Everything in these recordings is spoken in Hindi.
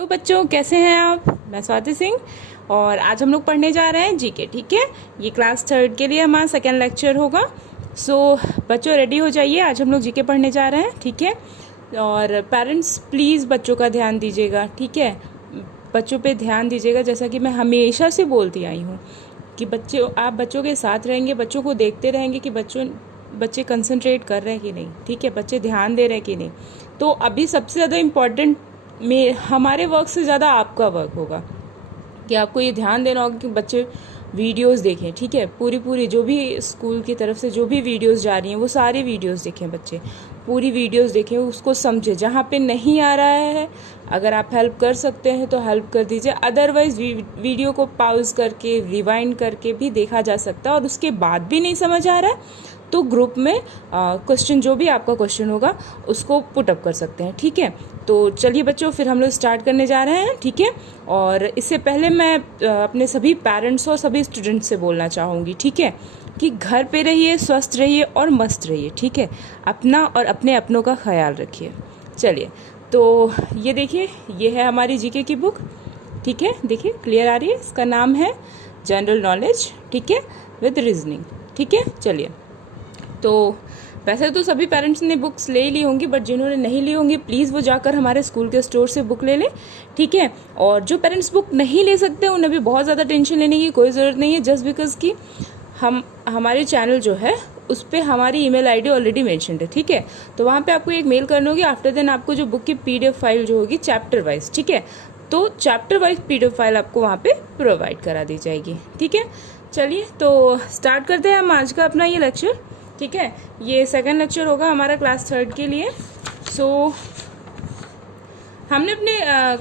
हेलो बच्चों, कैसे हैं आप। मैं स्वाति सिंह और आज हम लोग पढ़ने जा रहे हैं जीके। ठीक है, ये क्लास 3 के लिए हमारा सेकेंड लेक्चर होगा। सो बच्चों रेडी हो जाइए, आज हम लोग जीके पढ़ने जा रहे हैं। ठीक है, और पेरेंट्स प्लीज़ बच्चों का ध्यान दीजिएगा। ठीक है, बच्चों पे ध्यान दीजिएगा, जैसा कि मैं हमेशा से बोलती आई हूँ कि आप बच्चों के साथ रहेंगे, बच्चों को देखते रहेंगे कि बच्चे कंसंट्रेट कर रहे हैं कि नहीं। ठीक है, बच्चे ध्यान दे रहे हैं कि नहीं। तो अभी सबसे ज़्यादा इम्पॉर्टेंट में हमारे वर्क से ज़्यादा आपका वर्क होगा कि आपको ये ध्यान देना होगा कि बच्चे वीडियोस देखें। ठीक है, पूरी जो भी स्कूल की तरफ से जो भी वीडियोस जा रही हैं वो सारी वीडियोस देखें, बच्चे पूरी वीडियोस देखें, उसको समझें। जहाँ पे नहीं आ रहा है अगर आप हेल्प कर सकते हैं तो हेल्प कर दीजिए, अदरवाइज वीडियो को पॉज करके रिवाइंड करके भी देखा जा सकता है। और उसके बाद भी नहीं समझ आ रहा है तो ग्रुप में क्वेश्चन, जो भी आपका क्वेश्चन होगा उसको पुट अप कर सकते हैं। ठीक है, तो चलिए बच्चों फिर हम लोग स्टार्ट करने जा रहे हैं। ठीक है, और इससे पहले मैं अपने सभी पेरेंट्स और सभी स्टूडेंट्स से बोलना चाहूँगी, ठीक है, कि घर पे रहिए, स्वस्थ रहिए और मस्त रहिए। ठीक है, अपना और अपने अपनों का ख्याल रखिए। चलिए, तो ये देखिए, ये है हमारी जीके की बुक। ठीक है, देखिए क्लियर आ रही है। इसका नाम है जनरल नॉलेज, ठीक है, विद रीजनिंग। ठीक है, चलिए, तो वैसे तो सभी पेरेंट्स ने बुक्स ले ली होंगी, बट जिन्होंने नहीं ली होंगी प्लीज़ वो जाकर हमारे स्कूल के स्टोर से बुक ले लें। ठीक है, और जो पेरेंट्स बुक नहीं ले सकते उन्हें भी बहुत ज़्यादा टेंशन लेने की कोई ज़रूरत नहीं है, जस्ट बिकॉज कि हमारे चैनल जो है उस पर हमारी ईमेल आईडी ऑलरेडी मेंशन्ड है। ठीक है, तो वहाँ पे आपको एक मेल करनी होगी। आफ्टर देन आपको जो बुक की PDF फाइल जो होगी चैप्टर वाइज, ठीक है, तो चैप्टर वाइज PDF फाइल आपको वहाँ पे प्रोवाइड करा दी जाएगी। ठीक है, चलिए तो स्टार्ट करते हैं हम आज का अपना ये लेक्चर। ठीक है, ये सेकंड लेक्चर होगा हमारा क्लास 3 के लिए। सो हमने अपने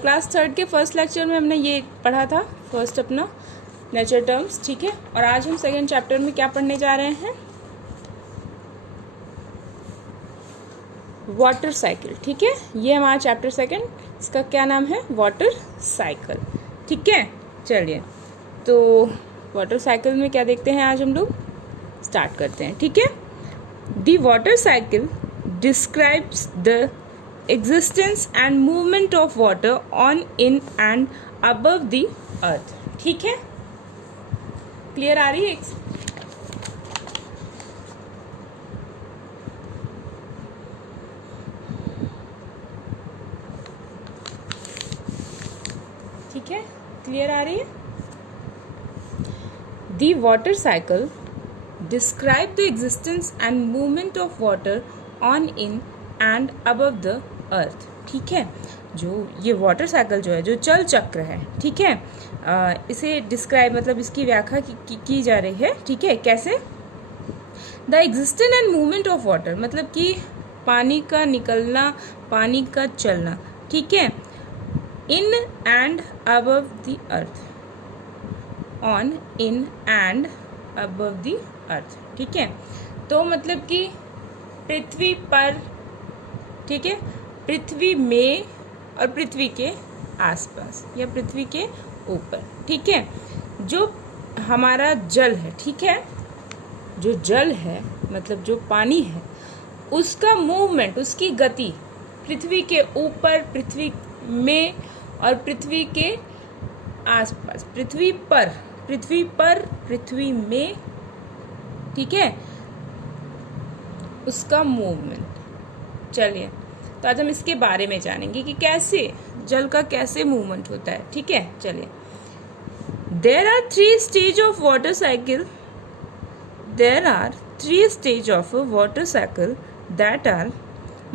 क्लास 3 के फर्स्ट लेक्चर में हमने ये पढ़ा था, फर्स्ट अपना नेचर टर्म्स। ठीक है, और आज हम सेकंड चैप्टर में क्या पढ़ने जा रहे हैं, वाटर साइकिल। ठीक है, ये हमारा चैप्टर सेकंड, इसका क्या नाम है, वाटर साइकिल। ठीक है, चलिए तो वाटर साइकिल में क्या देखते हैं आज हम लोग, स्टार्ट करते हैं। ठीक है, The water cycle describes the existence and movement of water on, in and above the earth. ठीक है, क्लियर आ रही है। ठीक है, क्लियर आ रही है। The water cycle describe the existence and movement of water on, in and above the earth। ठीक है, जो ये वाटर साइकिल जो है, जो जल चक्र है, ठीक है, इसे डिस्क्राइब मतलब इसकी व्याख्या की जा रही है। ठीक है, कैसे, the existence and movement of water, मतलब कि पानी का निकलना, पानी का चलना। ठीक है, in and above the earth, on, in and above the earth. ठीक है, तो मतलब कि पृथ्वी पर, ठीक है, पृथ्वी में और पृथ्वी के आसपास या पृथ्वी के ऊपर। ठीक है, जो हमारा जल है, ठीक है, जो जल है मतलब जो पानी है, उसका मूवमेंट, उसकी गति पृथ्वी के ऊपर, पृथ्वी में और पृथ्वी के आसपास, पृथ्वी पर, पृथ्वी में, ठीक है, उसका मूवमेंट। चलिए, तो आज हम इसके बारे में जानेंगे कि कैसे जल का कैसे मूवमेंट होता है। ठीक है, चलिए, there are 3 stage of water cycle, there are 3 stage of water cycle that are,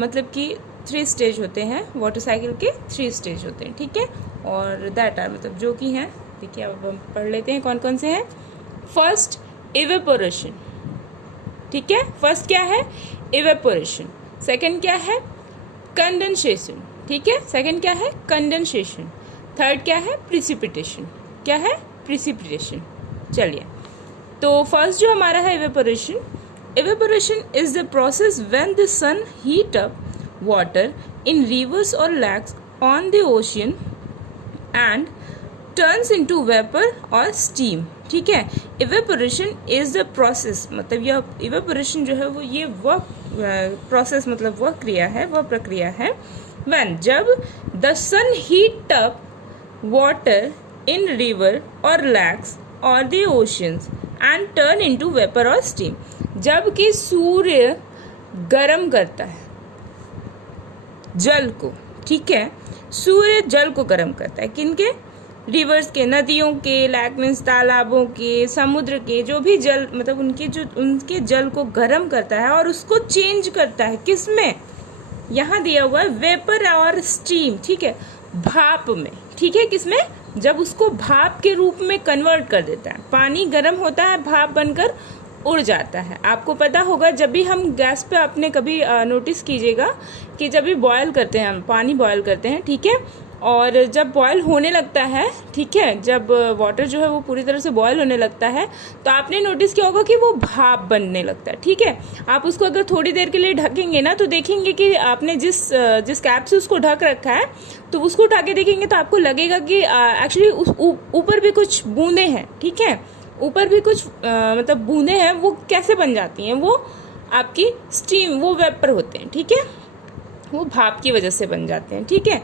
मतलब कि 3 स्टेज होते हैं वाटर साइकिल के, 3 स्टेज होते हैं। ठीक है, और दैट आर मतलब जो कि हैं, देखिए अब हम पढ़ लेते हैं कौन कौन से हैं। First, evaporation. ठीक है, फर्स्ट क्या है, इवेपोरेशन। सेकंड क्या है, कंडेंसेशन। ठीक है, सेकंड क्या है, कंडेंसेशन। थर्ड क्या है, प्रिसिपिटेशन। क्या है, प्रिसिपिटेशन। चलिए, तो फर्स्ट जो हमारा है evaporation. Evaporation is the process when the sun heat up water in rivers और lakes on the ocean and turns into vapour और स्टीम। ठीक है, इवेपोरेशन इज द प्रोसेस, मतलब यह इवेपोरेशन जो है वो ये वह प्रोसेस, मतलब वह क्रिया है, वह प्रक्रिया है व्हेन जब the sun heat up water in river और लैक्स और the oceans and turn into vapour और स्टीम। जबकि सूर्य गर्म करता है जल को, ठीक है, सूर्य जल को गर्म करता है, किनके, रिवर्स के, नदियों के, लैक मीन्स तालाबों के, समुद्र के, जो भी जल मतलब उनके जल को गर्म करता है और उसको चेंज करता है किसमें, यहाँ दिया हुआ है वेपर और स्टीम, ठीक है, भाप में, ठीक है, किसमें, जब उसको भाप के रूप में कन्वर्ट कर देता है। पानी गर्म होता है, भाप बनकर उड़ जाता है। आपको पता होगा जब भी हम गैस पे अपने कभी नोटिस कीजिएगा कि जब भी बॉयल करते हैं, हम पानी बॉयल करते हैं, ठीक है, और जब बॉयल होने लगता है, ठीक है, जब वाटर जो है वो पूरी तरह से बॉयल होने लगता है तो आपने नोटिस किया होगा कि वो भाप बनने लगता है, ठीक है। आप उसको अगर थोड़ी देर के लिए ढकेंगे ना तो देखेंगे कि आपने जिस कैप से उसको ढक रखा है तो उसको उठा के देखेंगे तो आपको लगेगा कि एक्चुअली उस ऊपर भी कुछ बूंदे हैं, ठीक है, ऊपर भी कुछ मतलब बूंदे हैं। वो कैसे बन जाती हैं, वो आपकी स्टीम, वो वेपर होते हैं, ठीक है, वो भाप की वजह से बन जाते हैं, ठीक है।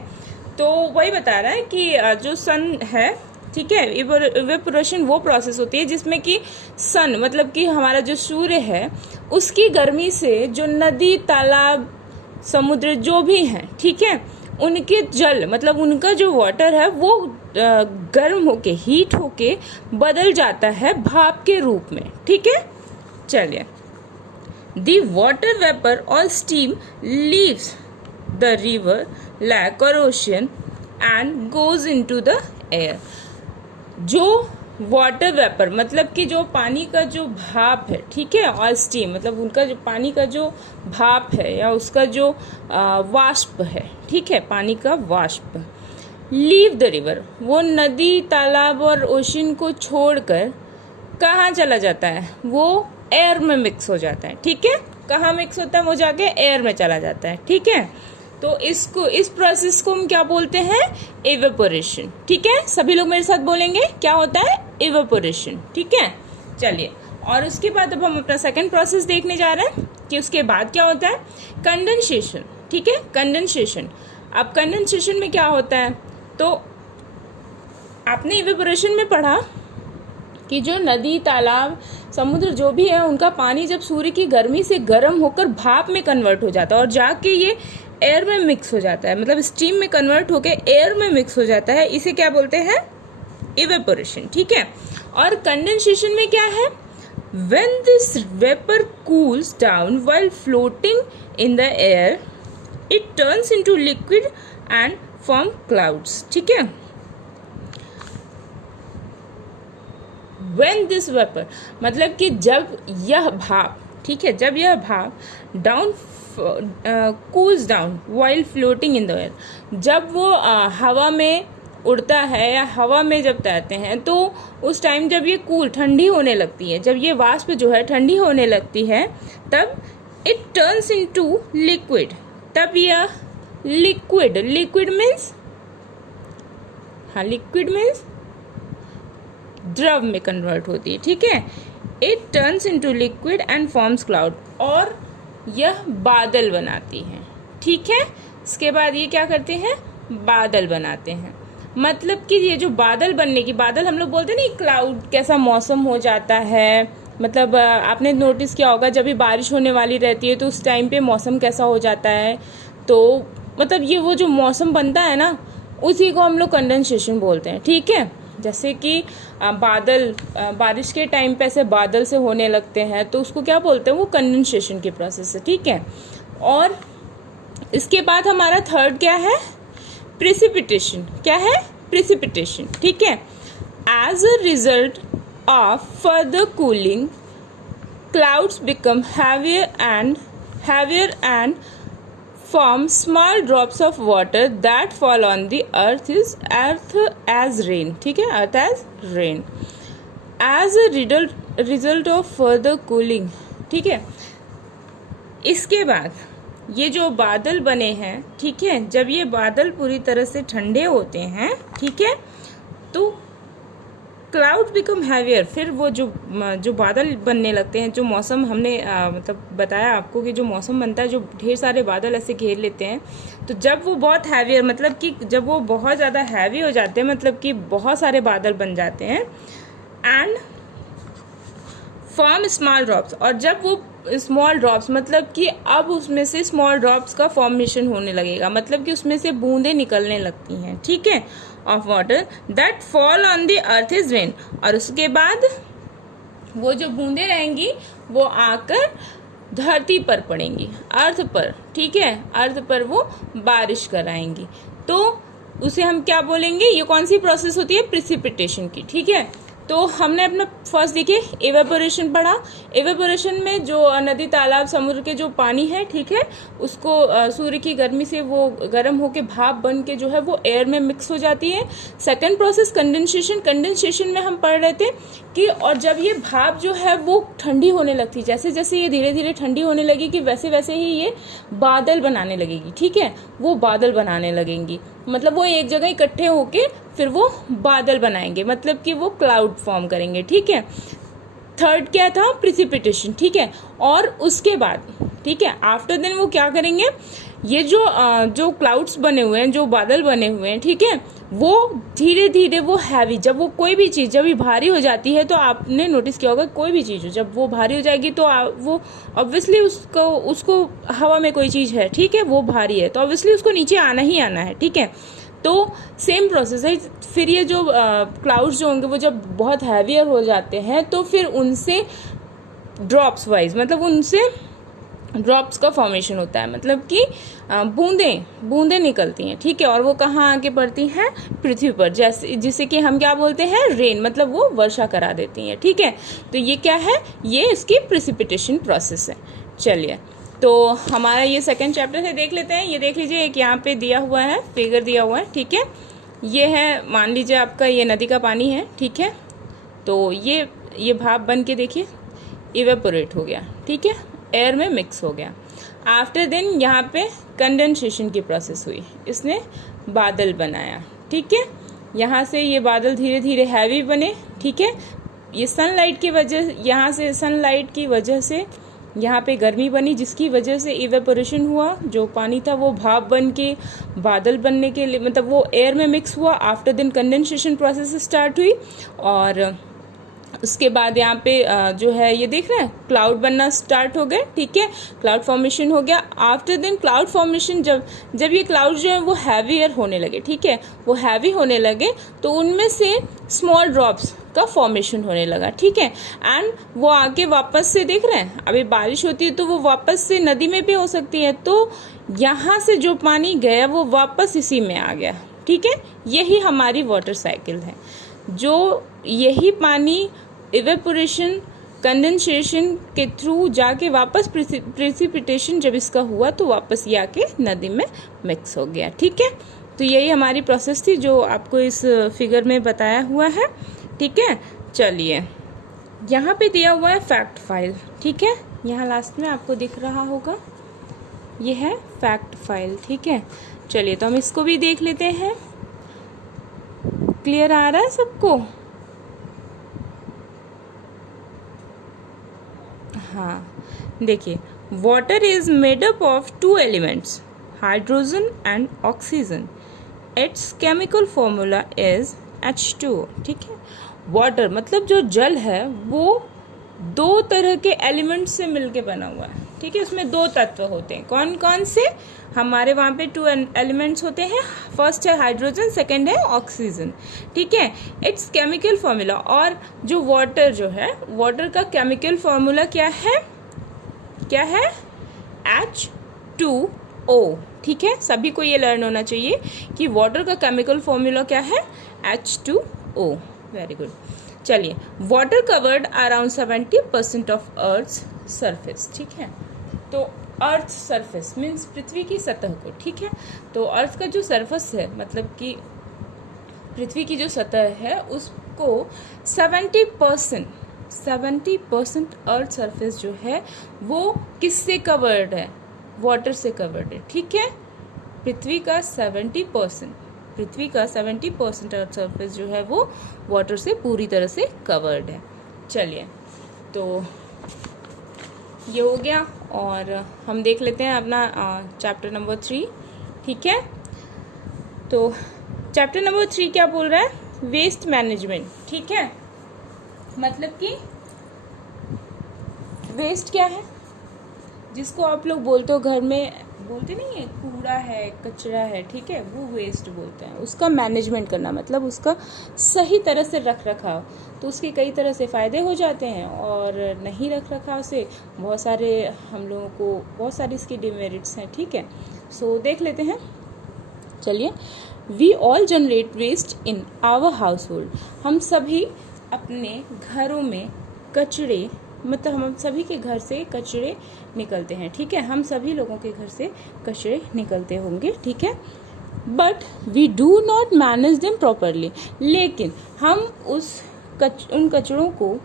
तो वही बता रहा है कि जो सन है, ठीक है, इवेपोरेशन वो प्रोसेस होती है जिसमें कि सन मतलब कि हमारा जो सूर्य है उसकी गर्मी से जो नदी, तालाब, समुद्र जो भी हैं, ठीक है, उनके जल मतलब उनका जो वाटर है वो गर्म होके, हीट होके बदल जाता है भाप के रूप में, ठीक है। चलिए, द वाटर वेपर और steam leaves the river, lake और ocean and goes into the air. जो वाटर वेपर मतलब कि जो पानी का जो भाप है, ठीक है, और स्टीम मतलब उनका जो पानी का जो भाप है या उसका जो वाष्प है, ठीक है, पानी का वाष्प, लीव द रिवर, वो नदी, तालाब और ओशन को छोड़कर कहाँ चला जाता है, वो एयर में मिक्स हो जाता है, ठीक है। कहाँ मिक्स होता है, वो जाके एयर में चला जाता है, ठीक है। तो इस प्रोसेस को हम क्या बोलते हैं, इवेपोरेशन, ठीक है। सभी लोग मेरे साथ बोलेंगे क्या होता है, इवेपोरेशन, ठीक है। चलिए, और उसके बाद अब हम अपना सेकंड प्रोसेस देखने जा रहे हैं कि उसके बाद क्या होता है, कंडेंसेशन, ठीक है, कंडेंसेशन। अब कंडेंसेशन में क्या होता है, तो आपने इवेपोरेशन में पढ़ा कि जो नदी, तालाब, समुद्र जो भी है उनका पानी जब सूर्य की गर्मी से गर्म होकर भाप में कन्वर्ट हो जाता है और जाके ये एयर में मिक्स हो जाता है, मतलब स्टीम में कन्वर्ट होके एयर में मिक्स हो जाता है, इसे क्या बोलते हैं, इवेपोरेशन, ठीक है। और कंडेंसेशन में क्या है, when this vapour cools down while floating in the air it turns into liquid and form clouds, ठीक है। व्हेन दिस वेपर मतलब कि जब यह भाप, ठीक है, जब यह भाप down cools down while floating in the air, जब वो हवा में उड़ता है या हवा में जब तैरते हैं तो उस टाइम जब ये कूल ठंडी होने लगती है, जब ये वाष्प जो है ठंडी होने लगती है, तब इट टर्न्स इनटू लिक्विड, तब यह लिक्विड मीन्स, हाँ, लिक्विड मीन्स द्रव में कन्वर्ट होती है, ठीक है। It turns into liquid and forms cloud, और यह बादल बनाती है, ठीक है। इसके बाद ये क्या करते हैं, बादल बनाते हैं। मतलब कि ये जो बादल बनने की, बादल हम लोग बोलते हैं ना, क्लाउड कैसा मौसम हो जाता है, मतलब आपने नोटिस किया होगा जब भी बारिश होने वाली रहती है तो उस टाइम पे मौसम कैसा हो जाता है, तो मतलब ये वो जो मौसम बनता है ना उसी को हम लोग कंडेंसेशन बोलते हैं, ठीक है। जैसे कि बादल बारिश के टाइम पे ऐसे बादल से होने लगते हैं तो उसको क्या बोलते हैं, वो कंडेंसेशन की प्रोसेस है, ठीक है। और इसके बाद हमारा थर्ड क्या है, प्रेसिपिटेशन। क्या है, प्रेसिपिटेशन, ठीक है। As a result of further cooling clouds become heavier and form small drops of water that fall on the earth as rain, ठीक है, earth as rain as a result of further cooling, ठीक है। इसके बाद ये जो बादल बने हैं, ठीक है, जब ये बादल पूरी तरह से ठंडे होते हैं, ठीक है, तो क्लाउड बिकम हैवियर, फिर वो जो बादल बनने लगते हैं, जो मौसम हमने मतलब बताया आपको कि जो मौसम बनता है, जो ढेर सारे बादल ऐसे घेर लेते हैं, तो जब वो बहुत हैवियर मतलब कि जब वो बहुत ज़्यादा हैवी हो जाते हैं, मतलब कि बहुत सारे बादल बन जाते हैं, एंड फॉर्म स्मॉल ड्रॉप्स, और जब वो स्मॉल ड्रॉप्स मतलब कि अब उसमें से स्मॉल ड्रॉप्स का फॉर्मेशन होने लगेगा, मतलब कि उसमें से बूंदें निकलने लगती हैं, ठीक है, of water that fall on the earth is rain, और उसके बाद वो जो बूंदें रहेंगी वो आकर धरती पर पड़ेंगी, अर्थ पर, ठीक है, अर्थ पर वो बारिश कराएंगी। तो उसे हम क्या बोलेंगे, ये कौन सी प्रोसेस होती है, प्रिसिपिटेशन की, ठीक है। तो हमने अपना फर्स्ट देखिए एवेपोरेशन पढ़ा। एवेपोरेशन में जो नदी तालाब समुद्र के जो पानी है, ठीक है, उसको सूर्य की गर्मी से वो गर्म होके भाप बन के जो है वो एयर में मिक्स हो जाती है। Second process condensation. कंडेंसेशन में हम पढ़ रहे थे कि और जब ये भाप जो है वो ठंडी होने लगती, जैसे जैसे ये धीरे धीरे ठंडी होने लगेगी वैसे वैसे ही ये बादल बनाने लगेगी, ठीक है, वो बादल बनाने लगेंगी, मतलब वो एक जगह इकट्ठे होके फिर वो बादल बनाएंगे, मतलब कि वो क्लाउड फॉर्म करेंगे, ठीक है। थर्ड क्या था, प्रिसिपिटेशन, ठीक है। और उसके बाद, ठीक है, आफ्टर देन वो क्या करेंगे, ये जो क्लाउड्स बने हुए हैं, जो बादल बने हुए हैं, ठीक है, वो धीरे धीरे वो हैवी, जब वो कोई भी चीज़ जब ये भारी हो जाती है, तो आपने नोटिस किया होगा कोई भी चीज़ जब वो भारी हो जाएगी तो वो ऑब्वियसली उसको हवा में कोई चीज़ है, ठीक है, वो भारी है तो ऑब्वियसली उसको नीचे आना ही आना है, ठीक है। तो सेम प्रोसेस है। फिर ये जो क्लाउड्स जो होंगे वो जब बहुत हैवियर हो जाते हैं तो फिर उनसे ड्रॉप्स वाइज, मतलब उनसे ड्रॉप्स का फॉर्मेशन होता है, मतलब कि बूंदें निकलती हैं, ठीक है, और वो कहाँ आके पड़ती हैं, पृथ्वी पर, जैसे जिसे कि हम क्या बोलते हैं, रेन, मतलब वो वर्षा करा देती हैं, ठीक है। तो ये क्या है, ये इसकी प्रिसिपिटेशन प्रोसेस है। चलिए, तो हमारा ये सेकंड चैप्टर है, देख लेते हैं। ये देख लीजिए, एक यहाँ पे दिया हुआ है, फिगर दिया हुआ है, ठीक है। ये है, मान लीजिए आपका ये नदी का पानी है, ठीक है, तो ये भाप बन के देखिए इवेपोरेट हो गया, ठीक है, एयर में मिक्स हो गया। आफ्टर देन यहाँ पे कंडेंसेशन की प्रोसेस हुई, इसने बादल बनाया, ठीक है। यहाँ से ये बादल धीरे धीरे हैवी बने, ठीक है, ये सनलाइट की वजह, यहाँ से सनलाइट की वजह से यहाँ पे गर्मी बनी, जिसकी वजह से इवेपोरेशन हुआ, जो पानी था वो भाप बन के बादल बनने के लिए, मतलब वो एयर में मिक्स हुआ। After then condensation process start हुई, और उसके बाद यहाँ पे जो है ये देख रहे हैं क्लाउड बनना स्टार्ट हो गए, ठीक है, क्लाउड फॉर्मेशन हो गया। आफ्टर देन क्लाउड फॉर्मेशन, जब ये क्लाउड जो है वो हैवियर होने लगे, ठीक है, वो हैवी होने लगे, तो उनमें से स्मॉल ड्रॉप्स का फॉर्मेशन होने लगा, ठीक है, एंड वो आके वापस से, देख रहे हैं, अभी बारिश होती है तो वो वापस से नदी में भी हो सकती है, तो यहाँ से जो पानी गया वो वापस इसी में आ गया, ठीक है। यही हमारी वाटर साइकिल है, जो यही पानी इवेपोरेशन कंडेंसेशन के थ्रू जाके वापस प्रेसिपिटेशन जब इसका हुआ तो वापस ये आके नदी में मिक्स हो गया, ठीक है। तो यही हमारी प्रोसेस थी जो आपको इस फिगर में बताया हुआ है, ठीक है। चलिए, यहाँ पे दिया हुआ है फैक्ट फाइल, ठीक है, यहाँ लास्ट में आपको दिख रहा होगा, ये है फैक्ट फाइल, ठीक है। चलिए, तो हम इसको भी देख लेते हैं। क्लियर आ रहा है सबको? हाँ, देखिए, water is made up of 2 elements, hydrogen and oxygen. It's chemical formula is H2O, ठीक है। वाटर मतलब जो जल है वो 2 तरह के एलिमेंट से मिलके बना हुआ है, ठीक है, उसमें 2 तत्व होते हैं। कौन कौन से? हमारे वहाँ पे 2 एलिमेंट्स होते हैं, फर्स्ट है हाइड्रोजन, सेकंड है ऑक्सीजन, ठीक है। इट्स केमिकल फॉर्मूला, और जो वाटर जो है, वाटर का केमिकल फॉर्मूला क्या है, क्या है, H2O, ठीक है। सभी को ये लर्न होना चाहिए कि वाटर का केमिकल फॉर्मूला क्या है, H2O। Very good. चलिए, water covered around 70% of earth surface, ठीक है। तो अर्थ सरफेस मीन्स पृथ्वी की सतह को, ठीक है। तो अर्थ का जो सरफेस है, मतलब कि पृथ्वी की जो सतह है, उसको 70% अर्थ सरफेस जो है वो किससे कवर्ड है, वाटर से कवर्ड है, ठीक है। पृथ्वी का 70% पृथ्वी का 70% अर्थ सरफेस जो है वो वाटर से पूरी तरह से कवर्ड है। चलिए, तो ये हो गया और हम देख लेते हैं अपना चैप्टर नंबर 3। ठीक है, तो चैप्टर नंबर 3 क्या बोल रहा है? Waste management. ठीक है, मतलब कि वेस्ट क्या है, जिसको आप लोग बोलते हो घर में, बोलते नहीं है कूड़ा है, कचरा है, ठीक है, वो वेस्ट बोलते हैं। उसका मैनेजमेंट करना मतलब उसका सही तरह से रख रखाव। तो उसके कई तरह से फ़ायदे हो जाते हैं और नहीं रख रखाव से बहुत सारे हम लोगों को बहुत सारी इसकी डिमेरिट्स हैं। ठीक है, सो देख लेते हैं। चलिए, we all generate waste in our household. हम सभी अपने घरों में कचरे, मतलब हम सभी के घर से कचरे निकलते हैं। ठीक है, हम सभी लोगों के घर से कचरे निकलते होंगे। ठीक है, but we do not manage them properly. लेकिन हम उन कचरों को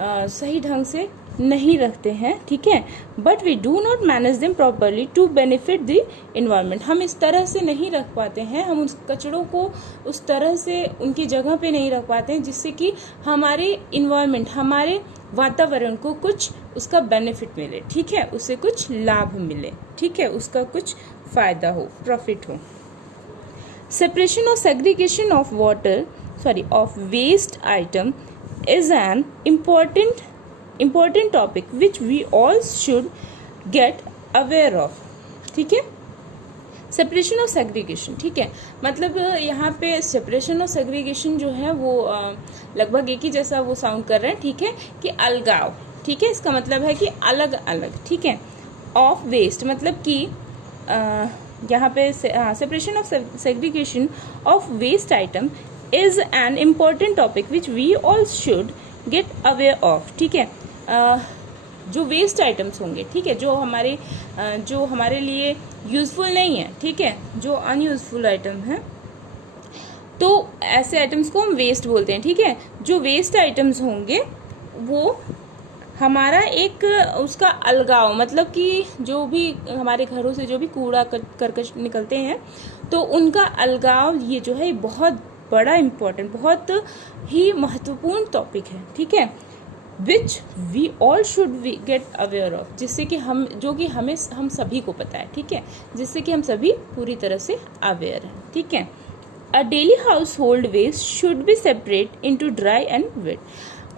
सही ढंग से नहीं रखते हैं। ठीक है, but we do not manage them properly to benefit the environment. हम इस तरह से नहीं रख पाते हैं, हम उस कचरों को उस तरह से उनकी जगह पे नहीं रख पाते हैं जिससे कि हमारे इन्वायरमेंट, हमारे वातावरण को कुछ उसका बेनिफिट मिले। ठीक है, उससे कुछ लाभ मिले। ठीक है, उसका कुछ फायदा हो, प्रॉफिट हो। सेपरेशन और segregation of of waste item is an important topic which we all should get aware of। ठीक है, सेपरेशन और सेग्रीगेशन। ठीक है, मतलब यहाँ पे सेपरेशन और सेग्रीगेशन जो है वो लगभग एक ही जैसा वो साउंड कर रहे हैं। ठीक है, कि अलगाव। ठीक है, इसका मतलब है कि अलग अलग। ठीक है, ऑफ वेस्ट मतलब कि यहाँ पे separation of segregation of waste item is an important topic which we all should get aware of. ठीक है, जो वेस्ट आइटम्स होंगे, ठीक है, जो हमारे लिए यूजफुल नहीं है, ठीक है, जो अनयूजफुल आइटम है, तो ऐसे आइटम्स को हम वेस्ट बोलते हैं। ठीक है, जो वेस्ट आइटम्स होंगे वो हमारा एक उसका अलगाव, मतलब कि जो भी हमारे घरों से जो भी कूड़ा करकट निकलते हैं तो उनका अलगाव, ये जो है बहुत बड़ा इम्पोर्टेंट, बहुत ही महत्वपूर्ण टॉपिक है। ठीक है, which we all should we get aware of, जिससे कि हम सभी को पता है। ठीक है, जिससे कि हम सभी पूरी तरह से अवेयर हैं। ठीक है, a daily household waste should be separate into dry and wet.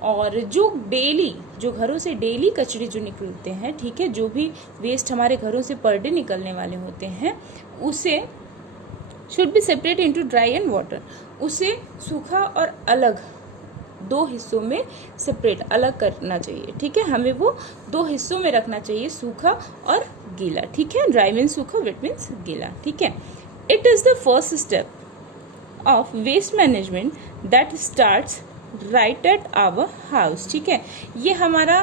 और जो घरों से डेली कचरे जो निकलते हैं, ठीक है, जो भी वेस्ट हमारे घरों से पर डे निकलने वाले होते हैं, उसे should be separate into dry and water. उसे सूखा और अलग दो हिस्सों में सेपरेट अलग करना चाहिए। ठीक है, हमें वो दो हिस्सों में रखना चाहिए, सूखा और गीला। ठीक है, ड्राई मीन्स सूखा, वेट मीन्स गीला। ठीक है, it is the first step of waste management that starts right at our house. ठीक है, ये हमारा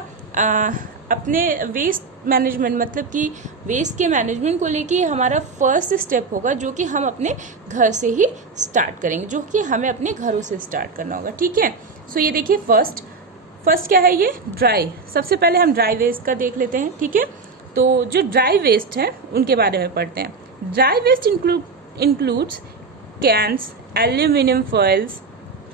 अपने वेस्ट मैनेजमेंट, मतलब कि वेस्ट के मैनेजमेंट को लेके हमारा फर्स्ट स्टेप होगा, जो कि हम अपने घर से ही स्टार्ट करेंगे, जो कि हमें अपने घरों से स्टार्ट करना होगा। ठीक है, सो ये देखिए, फर्स्ट क्या है, ये ड्राई। सबसे पहले हम ड्राई वेस्ट का देख लेते हैं। ठीक है, तो जो ड्राई वेस्ट है उनके बारे में पढ़ते हैं। Dry waste includes cans, aluminium foils,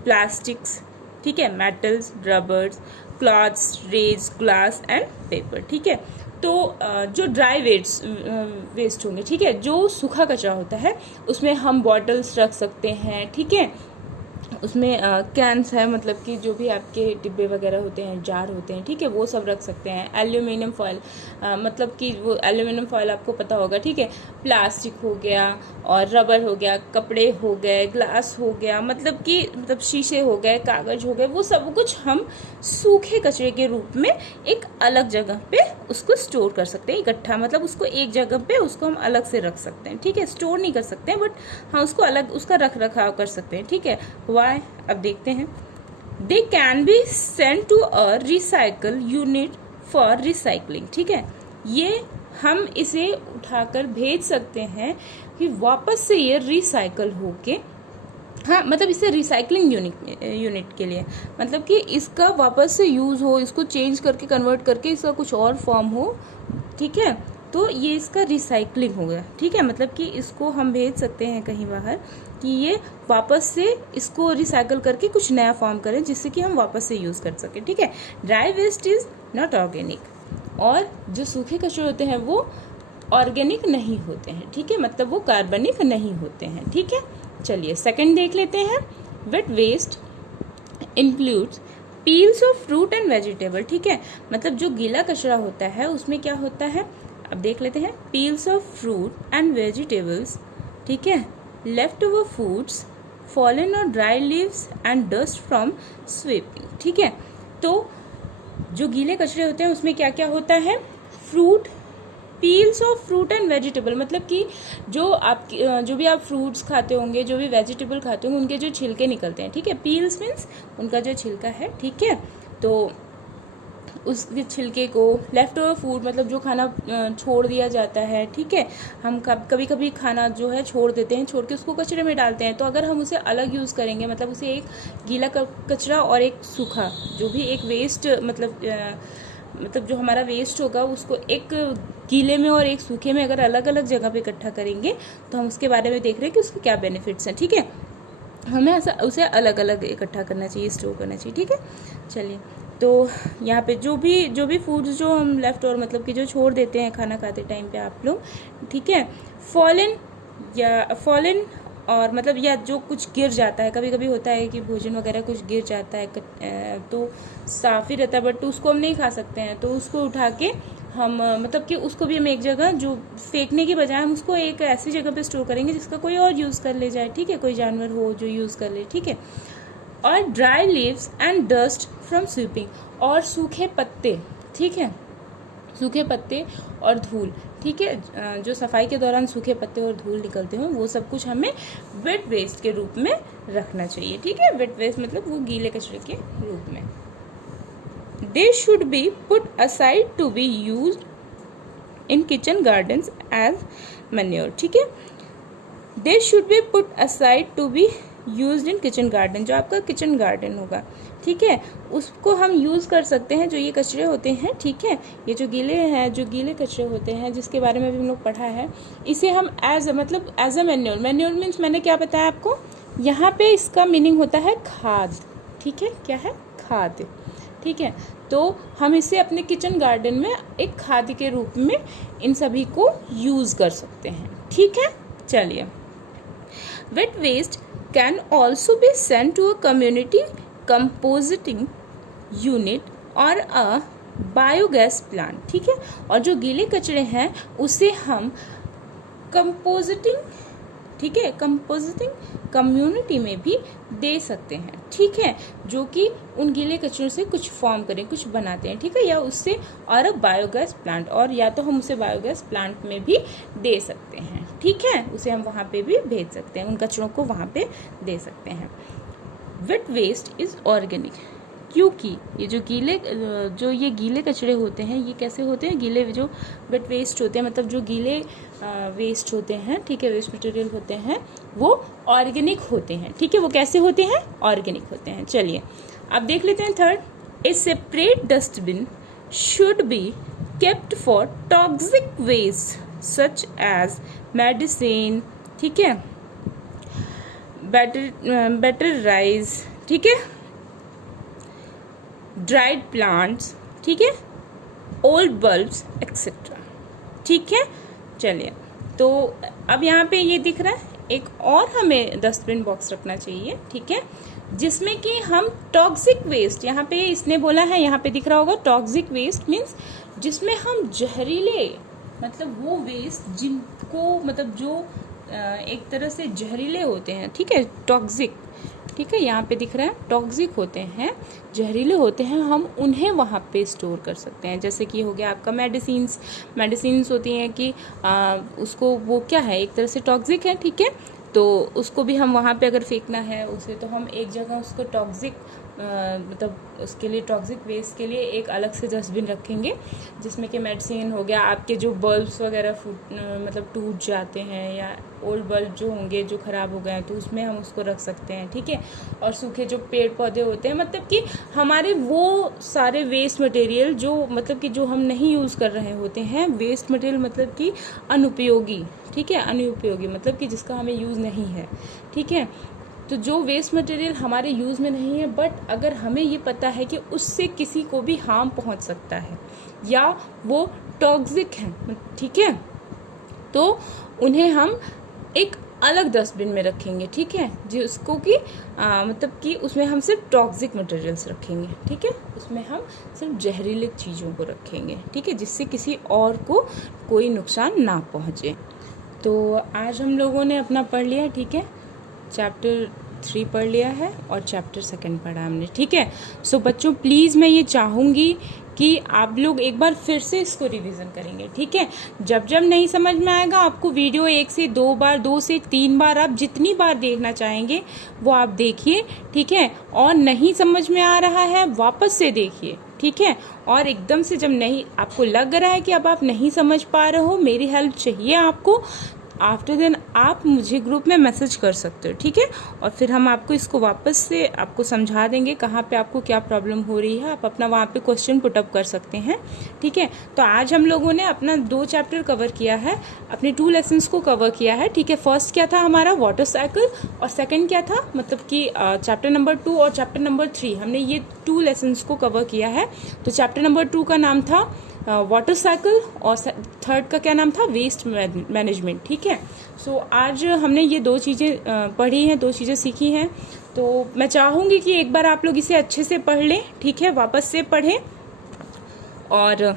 plastics, ठीक है, metals, rubbers, cloths, rags, glass and paper. ठीक है, तो जो ड्राई वेस्ट होंगे, ठीक है, जो सूखा कचरा होता है, उसमें हम बॉटल्स रख सकते हैं। ठीक है, उसमें कैंस है, मतलब कि जो भी आपके डिब्बे वगैरह होते हैं, जार होते हैं, ठीक है, वो सब रख सकते हैं। एल्यूमिनियम फॉइल, मतलब कि वो एल्यूमिनियम फॉइल आपको पता होगा। ठीक है, प्लास्टिक हो गया और रबर हो गया, कपड़े हो गए, ग्लास हो गया, मतलब शीशे हो गए, कागज हो गए, वो सब कुछ हम सूखे कचरे के रूप में एक अलग जगह पे उसको स्टोर कर सकते हैं, इकट्ठा, मतलब उसको एक जगह पे उसको हम अलग से रख सकते हैं। ठीक है, स्टोर नहीं कर सकते हैं, बट हाँ उसको अलग, उसका रख रखाव कर सकते हैं। ठीक है, वाई, अब देखते हैं। They can be send to a recycle unit for recycling. ठीक है, ये हम इसे उठाकर भेज सकते हैं कि वापस से ये रिसाइकल होके, हाँ मतलब इसे रिसाइकलिंग यूनिट के लिए, मतलब कि इसका वापस से यूज़ हो, इसको चेंज करके कन्वर्ट करके इसका कुछ और फॉर्म हो। ठीक है, तो ये इसका रिसाइकलिंग हो गया, ठीक है। मतलब कि इसको हम भेज सकते हैं कहीं बाहर कि ये वापस से इसको रिसाइकल करके कुछ नया फॉर्म करें जिससे कि हम वापस से यूज़ कर सकें, ठीक है। Dry waste is not organic. और जो सूखे कचरे होते हैं वो ऑर्गेनिक नहीं होते हैं, ठीक है, मतलब वो कार्बनिक नहीं होते हैं, ठीक है। चलिए सेकंड देख लेते हैं। Wet waste includes peels of fruit and vegetable, ठीक है। मतलब जो गीला कचरा होता है उसमें क्या होता है, अब देख लेते हैं। Peels of fruit and vegetables, ठीक है, लेफ्ट ओवर फूड्स, फॉलन और dry leaves and dust from sweeping, ठीक है। तो जो गीले कचरे होते हैं उसमें क्या क्या होता है, fruit, peels of fruit and vegetable, मतलब कि जो भी आप फ्रूट्स खाते होंगे, जो भी वेजिटेबल खाते होंगे, उनके जो छिलके निकलते हैं, ठीक है। पील्स मीन्स उनका जो छिलका है, ठीक है। तो उसके छिलके को, लेफ्ट ओवर फूड मतलब जो खाना छोड़ दिया जाता है, ठीक है। हम कभी कभी खाना जो है छोड़ देते हैं, छोड़ के उसको कचरे में डालते हैं। तो अगर हम उसे अलग यूज़ करेंगे, मतलब उसे एक गीला कचरा और एक सूखा, जो भी एक वेस्ट मतलब जो हमारा वेस्ट होगा उसको एक गीले में और एक सूखे में अगर अलग अलग जगह पे इकट्ठा करेंगे तो हम उसके बारे में देख रहे हैं कि उसके क्या बेनिफिट्स हैं, ठीक है। हमें ऐसा उसे अलग अलग इकट्ठा करना चाहिए, स्टोर करना चाहिए, ठीक है। चलिए, तो यहाँ पे जो भी फूड्स जो हम लेफ्ट और मतलब कि जो छोड़ देते हैं खाना खाते टाइम पे आप लोग, ठीक है, फॉलन और मतलब या जो कुछ गिर जाता है, कभी कभी होता है कि भोजन वगैरह कुछ गिर जाता है तो साफ ही रहता है बट उसको हम नहीं खा सकते हैं, तो उसको उठा के हम मतलब कि उसको भी हम एक जगह, जो फेंकने की बजाय हम उसको एक ऐसी जगह पे स्टोर करेंगे जिसका कोई और यूज़ कर ले जाए, ठीक है, कोई जानवर हो जो यूज़ कर ले, ठीक है। और dry leaves and dust from sweeping, और सूखे पत्ते, ठीक है, सूखे पत्ते और धूल, ठीक है, जो सफाई के दौरान सूखे पत्ते और धूल निकलते हो वो सब कुछ हमें वेट वेस्ट के रूप में रखना चाहिए, ठीक है। वेट वेस्ट मतलब वो गीले कचरे के रूप में। They should be put aside to be used in kitchen gardens as manure, ठीक है। They should be put aside to be used in kitchen garden, जो आपका किचन गार्डन होगा, ठीक है, उसको हम यूज़ कर सकते हैं। जो ये कचरे होते हैं, ठीक है, ये जो गीले कचरे होते हैं जिसके बारे में भी हम लोग पढ़ा है, इसे हम as a manure, manure means मैंने क्या बताया आपको, यहाँ पे इसका मीनिंग होता है खाद, ठीक है, क्या है, खाद, ठीक है। तो हम इसे अपने किचन गार्डन में एक खाद के रूप में इन सभी को यूज़ कर सकते हैं, ठीक है। चलिए, wet waste can also be sent to a community composting unit or a biogas plant, ठीक है। और जो गीले कचरे हैं उसे हम कंपोजिटिंग, ठीक है, कंपोजिटिंग कम्युनिटी में भी दे सकते हैं, ठीक है, जो कि उन गीले कचरों से कुछ फॉर्म करें, कुछ बनाते हैं, ठीक है, या उससे और अब बायोगैस प्लांट, और या तो हम उसे बायोगैस प्लांट में भी दे सकते हैं, ठीक है, उसे हम वहाँ पे भी भेज सकते हैं, उन कचरों को वहाँ पे दे सकते हैं। वेट वेस्ट इज ऑर्गेनिक, क्योंकि ये गीले कचरे होते हैं, ये कैसे होते हैं, गीले जो वेट वेस्ट होते हैं, मतलब जो गीले वेस्ट होते हैं, ठीक है, वेस्ट मटेरियल होते हैं, वो ऑर्गेनिक होते हैं, ठीक है। वो कैसे होते हैं, ऑर्गेनिक होते हैं। चलिए अब देख लेते हैं third. A separate dustbin should be kept for toxic waste such as medicine, ठीक है, बैटर राइस, ठीक है, ड्राइड प्लांट्स, ठीक है, ओल्ड बल्ब्स एक्सेट्रा, ठीक है। चलिए, तो अब यहाँ पे ये दिख रहा है, एक और हमें डस्टबिन बॉक्स रखना चाहिए, ठीक है, जिसमें कि हम टॉक्सिक वेस्ट, यहाँ पे इसने बोला है, यहाँ पे दिख रहा होगा टॉक्सिक वेस्ट मीन्स जिसमें हम जहरीले, मतलब वो वेस्ट जिनको मतलब जो एक तरह से जहरीले होते हैं, ठीक है, टॉक्सिक, ठीक है, यहाँ पे दिख रहा है टॉक्सिक होते हैं, जहरीले होते हैं, हम उन्हें वहाँ पे स्टोर कर सकते हैं। जैसे कि हो गया आपका मेडिसिन्स होती हैं कि उसको वो क्या है, एक तरह से टॉक्सिक है, ठीक है, तो उसको भी हम वहाँ पे अगर फेंकना है उसे, तो हम एक जगह उसको टॉक्सिक मतलब उसके लिए टॉक्सिक वेस्ट के लिए एक अलग से डस्टबिन रखेंगे, जिसमें कि मेडिसिन हो गया, आपके जो बल्ब्स वगैरह मतलब टूट जाते हैं या ओल्ड बल्ब जो होंगे जो ख़राब हो गए हैं तो उसमें हम उसको रख सकते हैं, ठीक है। और सूखे जो पेड़ पौधे होते हैं, मतलब कि हमारे वो सारे वेस्ट मटेरियल जो मतलब कि जो हम नहीं यूज़ कर रहे होते हैं, वेस्ट मटेरियल मतलब कि अनुपयोगी, ठीक है, अनुपयोगी मतलब कि जिसका हमें यूज़ नहीं है, ठीक है। तो जो वेस्ट मटेरियल हमारे यूज़ में नहीं है बट अगर हमें ये पता है कि उससे किसी को भी हार्म पहुंच सकता है या वो टॉक्सिक है, ठीक है, तो उन्हें हम एक अलग डस्टबिन में रखेंगे, ठीक है, जिसको कि मतलब कि उसमें हम सिर्फ टॉक्सिक मटेरियल्स रखेंगे, ठीक है, उसमें हम सिर्फ जहरीले चीज़ों को रखेंगे, ठीक है, जिससे किसी और को कोई नुकसान ना पहुँचे। तो आज हम लोगों ने अपना पढ़ लिया, ठीक है, चैप्टर 3 पढ़ लिया है और चैप्टर 2 पढ़ा हमने, ठीक है। सो बच्चों प्लीज़ मैं ये चाहूँगी कि आप लोग एक बार फिर से इसको रिवीजन करेंगे, ठीक है। जब जब नहीं समझ में आएगा आपको वीडियो 1 से 2 बार, 2 से 3 बार, आप जितनी बार देखना चाहेंगे वो आप देखिए, ठीक है। और नहीं समझ में आ रहा है वापस से देखिए, ठीक है। और एकदम से जब नहीं आपको लग रहा है कि अब आप नहीं समझ पा रहे हो, मेरी हेल्प चाहिए आपको, आफ्टर देन आप मुझे ग्रुप में मैसेज कर सकते हो, ठीक है। और फिर हम आपको इसको वापस से आपको समझा देंगे कहाँ पे आपको क्या प्रॉब्लम हो रही है, आप अपना वहाँ पे क्वेश्चन पुटअप कर सकते हैं, ठीक है। तो आज हम लोगों ने अपना 2 चैप्टर कवर किया है, अपने 2 लेसन्स को कवर किया है, ठीक है। फर्स्ट क्या था हमारा वाटर साइकिल और सेकेंड क्या था मतलब कि चैप्टर नंबर 2 और चैप्टर नंबर 3, हमने ये 2 लेसन्स को कवर किया है। तो चैप्टर नंबर 2 का नाम था वाटर साइकिल और थर्ड का क्या नाम था, वेस्ट मैनेजमेंट, ठीक है। सो आज हमने ये 2 चीज़ें पढ़ी हैं, 2 चीज़ें सीखी हैं। तो मैं चाहूँगी कि एक बार आप लोग इसे अच्छे से पढ़ लें, ठीक है, वापस से पढ़ें और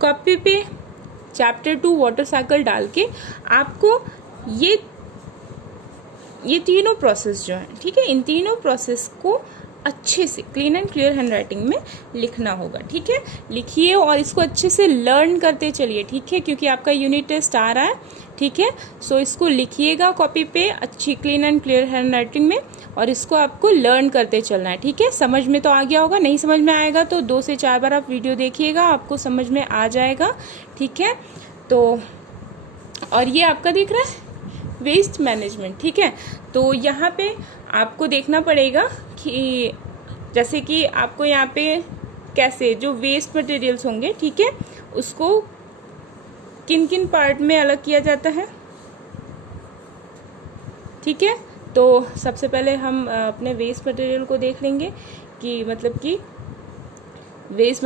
कॉपी पे चैप्टर 2 वाटर साइकिल डाल के आपको ये तीनों प्रोसेस जो है, ठीक है, इन तीनों प्रोसेस को अच्छे से clean and clear hand writing में लिखना होगा, ठीक है। लिखिए और इसको अच्छे से लर्न करते चलिए, ठीक है, क्योंकि आपका यूनिट टेस्ट आ रहा है, ठीक है। सो इसको लिखिएगा कॉपी पे अच्छी clean and clear hand writing में और इसको आपको लर्न करते चलना है, ठीक है। समझ में तो आ गया होगा, नहीं समझ में आएगा तो 2 से 4 बार आप वीडियो देखिएगा, आपको समझ में आ जाएगा, ठीक है। तो और ये आपका दिख रहा है वेस्ट मैनेजमेंट, ठीक है। तो यहाँ पे आपको देखना पड़ेगा कि जैसे कि आपको यहाँ पे कैसे जो वेस्ट मटेरियल्स होंगे, ठीक है, उसको किन किन पार्ट में अलग किया जाता है, ठीक है। तो सबसे पहले हम अपने वेस्ट मटेरियल को देख लेंगे कि मतलब कि वेस्ट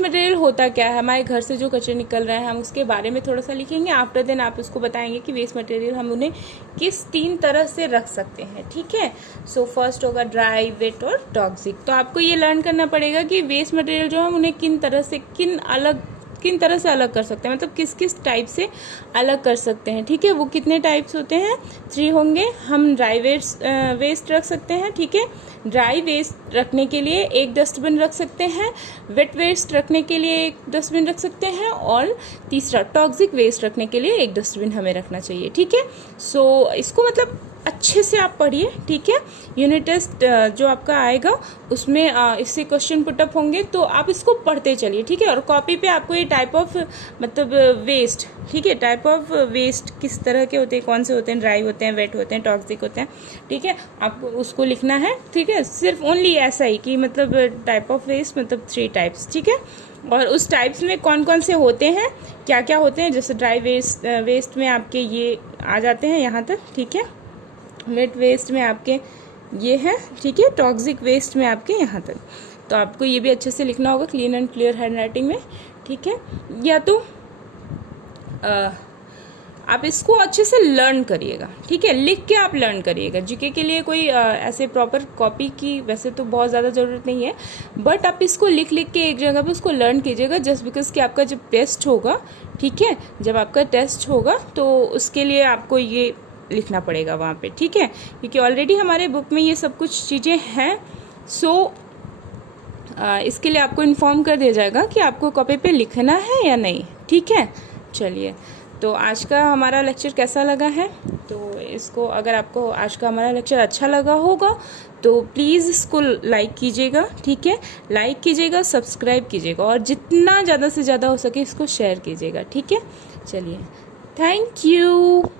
मटेरियल होता क्या है, हमारे घर से जो कचरे निकल रहे हैं हम उसके बारे में थोड़ा सा लिखेंगे। आफ्टर देन आप उसको बताएंगे कि वेस्ट मटेरियल हम उन्हें किस 3 तरह से रख सकते हैं, ठीक है। सो फर्स्ट होगा ड्राई, वेट और टॉक्सिक। तो आपको ये लर्न करना पड़ेगा कि वेस्ट मटेरियल जो हम उन्हें किन तरह से अलग कर सकते हैं, मतलब किस किस टाइप से अलग कर सकते हैं, ठीक है। वो कितने टाइप्स होते हैं, 3 होंगे। हम ड्राई वेस्ट रख सकते हैं, ठीक है। ड्राई वेस्ट रखने के लिए एक डस्टबिन रख सकते हैं, वेट वेस्ट रखने के लिए एक डस्टबिन रख सकते हैं और तीसरा टॉक्सिक वेस्ट रखने के लिए एक डस्टबिन हमें रखना चाहिए, ठीक है। सो इसको मतलब अच्छे से आप पढ़िए, ठीक है। यूनिट टेस्ट जो आपका आएगा उसमें इससे क्वेश्चन पुटअप होंगे, तो आप इसको पढ़ते चलिए, ठीक है। और कॉपी पे आपको ये टाइप ऑफ मतलब वेस्ट, ठीक है, टाइप ऑफ वेस्ट किस तरह के होते हैं, कौन से होते हैं, ड्राई होते हैं, वेट होते हैं, टॉक्सिक होते हैं, ठीक है, आपको उसको लिखना है, ठीक है। सिर्फ ओनली ऐसा ही कि मतलब टाइप ऑफ वेस्ट मतलब 3 टाइप्स, ठीक है। और उस टाइप्स में कौन कौन से होते हैं, क्या क्या होते हैं, जैसे ड्राई वेस्ट में आपके ये आ जाते हैं यहाँ तक, ठीक है। वेट वेस्ट में आपके ये है, ठीक है। टॉक्सिक वेस्ट में आपके यहाँ तक। तो आपको ये भी अच्छे से लिखना होगा clean and clear hand writing में, ठीक है। या तो आप इसको अच्छे से लर्न करिएगा, ठीक है, लिख के आप लर्न करिएगा। जीके के लिए कोई ऐसे प्रॉपर कॉपी की वैसे तो बहुत ज़्यादा ज़रूरत नहीं है, बट आप इसको लिख के एक जगह पे उसको लर्न कीजिएगा, जस्ट बिकॉज कि आपका जब टेस्ट होगा, ठीक है, जब आपका टेस्ट होगा तो उसके लिए आपको ये लिखना पड़ेगा वहाँ पे, ठीक है, क्योंकि ऑलरेडी हमारे बुक में ये सब कुछ चीज़ें हैं। सो इसके लिए आपको इन्फॉर्म कर दिया जाएगा कि आपको कॉपी पे लिखना है या नहीं, ठीक है। चलिए, तो आज का हमारा लेक्चर कैसा लगा है, तो इसको अगर आपको आज का हमारा लेक्चर अच्छा लगा होगा तो प्लीज़ इसको लाइक कीजिएगा, ठीक है। लाइक कीजिएगा, सब्सक्राइब कीजिएगा और जितना ज़्यादा से ज़्यादा हो सके इसको शेयर कीजिएगा, ठीक है। चलिए, थैंक यू।